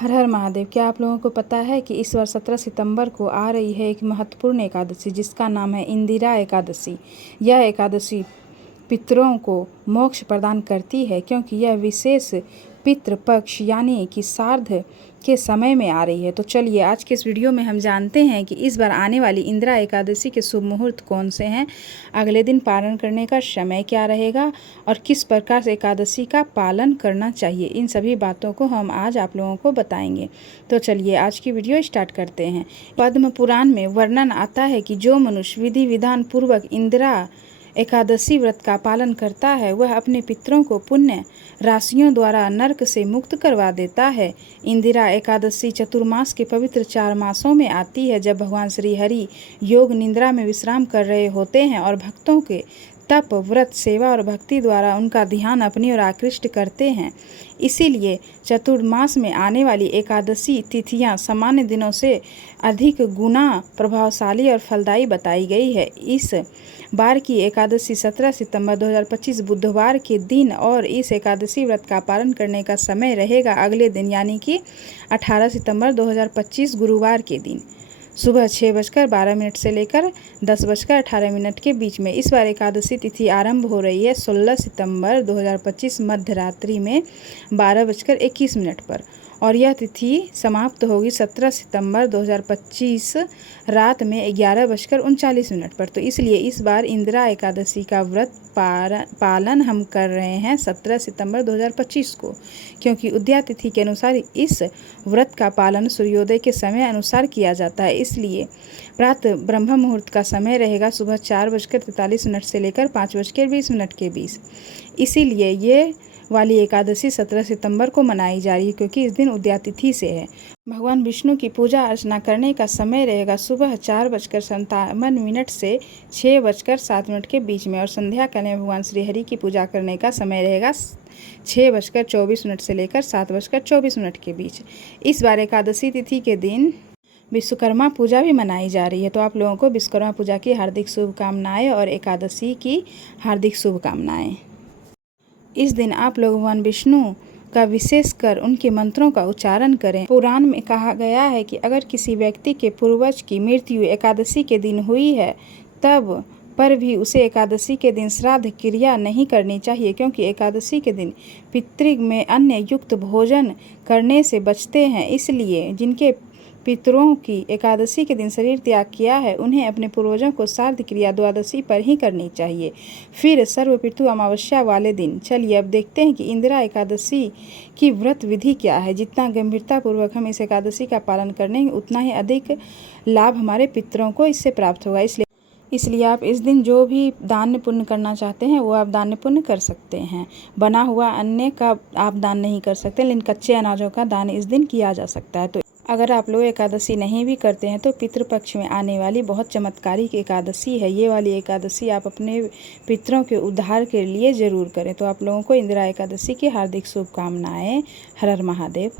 हर हर महादेव। क्या आप लोगों को पता है कि इस बार 17 सितंबर को आ रही है एक महत्वपूर्ण एकादशी जिसका नाम है इंदिरा एकादशी। यह एकादशी पितरों को मोक्ष प्रदान करती है क्योंकि यह विशेष पितृपक्ष यानी कि श्राद्ध के समय में आ रही है। तो चलिए आज के इस वीडियो में हम जानते हैं कि इस बार आने वाली इंदिरा एकादशी के शुभ मुहूर्त कौन से हैं, अगले दिन पारण करने का समय क्या रहेगा और किस प्रकार से एकादशी का पालन करना चाहिए। इन सभी बातों को हम आज आप लोगों को बताएंगे। तो चलिए आज की वीडियो स्टार्ट करते हैं। पद्म पुराण में वर्णन आता है कि जो मनुष्य विधि विधान पूर्वक इंदिरा एकादशी व्रत का पालन करता है वह अपने पितरों को पुण्य राशियों द्वारा नरक से मुक्त करवा देता है। इंदिरा एकादशी चतुर्मास के पवित्र 4 मासों में आती है जब भगवान श्री हरि योग निद्रा में विश्राम कर रहे होते हैं और भक्तों के तप व्रत सेवा और भक्ति द्वारा उनका ध्यान अपनी ओर आकृष्ट करते हैं। इसीलिए चतुर्मास में आने वाली एकादशी तिथियां सामान्य दिनों से अधिक गुना प्रभावशाली और फलदायी बताई गई है। इस बार की एकादशी 17 सितंबर 2025 बुधवार के दिन और इस एकादशी व्रत का पालन करने का समय रहेगा अगले दिन यानी कि 18 सितंबर 2025 गुरुवार के दिन सुबह 6:12 से लेकर 10:18 के बीच में। इस बार एकादशी तिथि आरंभ हो रही है 16 सितंबर 2025 मध्य रात्रि में 12:21 पर और यह तिथि समाप्त होगी 17 सितंबर 2025 रात में 11:39 पर। तो इसलिए इस बार इंदिरा एकादशी का व्रत पालन हम कर रहे हैं 17 सितंबर 2025 को, क्योंकि उदया तिथि के अनुसार इस व्रत का पालन सूर्योदय के समय अनुसार किया जाता है। इसलिए प्रातः ब्रह्म मुहूर्त का समय रहेगा सुबह 4:43 से लेकर 5:20 के बीच। इसीलिए ये वाली एकादशी 17 सितंबर को मनाई जा रही है क्योंकि इस दिन उदया तिथि से है। भगवान विष्णु की पूजा अर्चना करने का समय रहेगा सुबह 4:57 से 6:07 के बीच में और संध्या काल में भगवान श्री हरि की पूजा करने का समय रहेगा 6:24 से लेकर 7:24 के बीच। इस बार एकादशी तिथि के दिन विश्वकर्मा पूजा भी मनाई जा रही है। तो आप लोगों को विश्वकर्मा पूजा की हार्दिक शुभकामनाएं और एकादशी की हार्दिक शुभकामनाएं। इस दिन आप लोग भगवान विष्णु का विशेष कर उनके मंत्रों का उच्चारण करें। पुराण में कहा गया है कि अगर किसी व्यक्ति के पूर्वज की मृत्यु एकादशी के दिन हुई है तब पर भी उसे एकादशी के दिन श्राद्ध क्रिया नहीं करनी चाहिए, क्योंकि एकादशी के दिन पितृ में अन्न युक्त भोजन करने से बचते हैं। इसलिए जिनके पितरों की एकादशी के दिन शरीर त्याग किया है उन्हें अपने पूर्वजों को श्राद्ध क्रिया द्वादशी पर ही करनी चाहिए, फिर सर्वपितृ अमावस्या वाले दिन। चलिए अब देखते हैं कि इंदिरा एकादशी की व्रत विधि क्या है। जितना गंभीरतापूर्वक हम इस एकादशी का पालन करेंगे उतना ही अधिक लाभ हमारे पितरों को इससे प्राप्त होगा। इसलिए आप इस दिन जो भी दान पुण्य करना चाहते हैं वो आप दान पुण्य कर सकते हैं। बना हुआ अन्न का आप दान नहीं कर सकते, लेकिन कच्चे अनाजों का दान इस दिन किया जा सकता है। तो अगर आप लोग एकादशी नहीं भी करते हैं तो पितृपक्ष में आने वाली बहुत चमत्कारिक एकादशी है। ये वाली एकादशी आप अपने पितरों के उद्धार के लिए ज़रूर करें। तो आप लोगों को इंदिरा एकादशी की हार्दिक शुभकामनाएं। हर हर महादेव।